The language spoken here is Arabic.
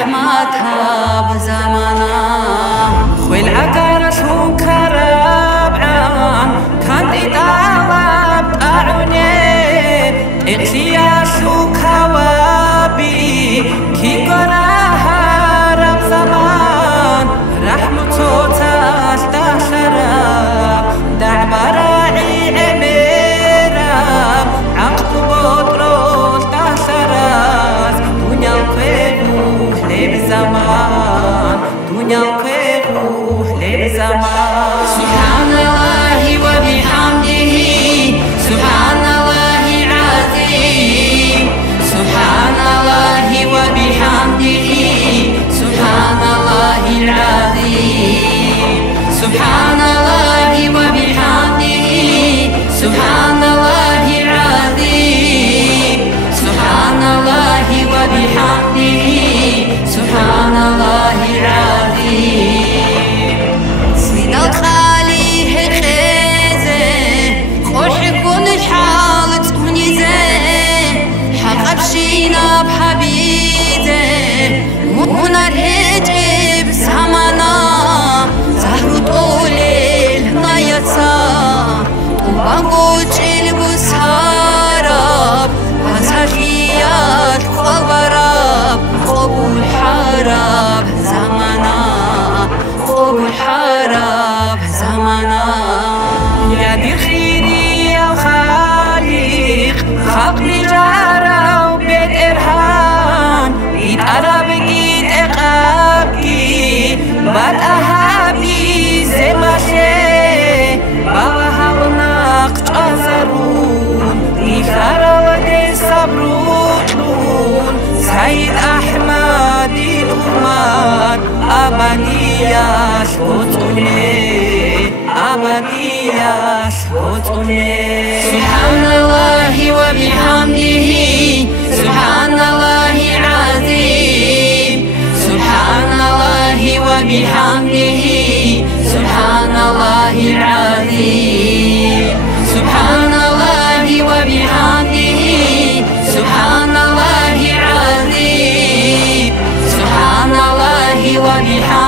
رحمتها بزمانا خويل عقارسهم كرابعان كان إطالب أعني إقسياسو كوابي كي قراها رب زمان رحمتو تستحسراب دعبراعي عميراب عقب بطرول تحسراس دنيا القيروح لبزمان دنيا القيروح لبزمان سبحان الله وبحمده سبحان الله العظيم سبحان الله وبحمده سبحان الله العظيم سبحان الله وبحمده سبحان الله العظيم سبحان الله وبحمده سبحان الله العظيم سيد الخالي خيزه خوش كل الحال تونيزه حق بشينا بحبيده ونار هجب سمانا زهر طول الهنايتا وانقوش البسهارب وزهيات خبرب قبول حرب زمانا قبول حرب زمانا يا دي خيري يا خالق خلق لي جارة وبيت إرهان إيد أرابك إقابكي بعد أهابي زي ما شيء بابها وناقش أزرون إخارة ودي صبرون سيد أحمد الأمان أبدياش بطني أبدياش بطني سبحان الله وبحمده سبحان الله العظيم سبحان الله وبحمده سبحان الله العظيم سبحان الله وبحمده سبحان الله العظيم سبحان الله وبحمده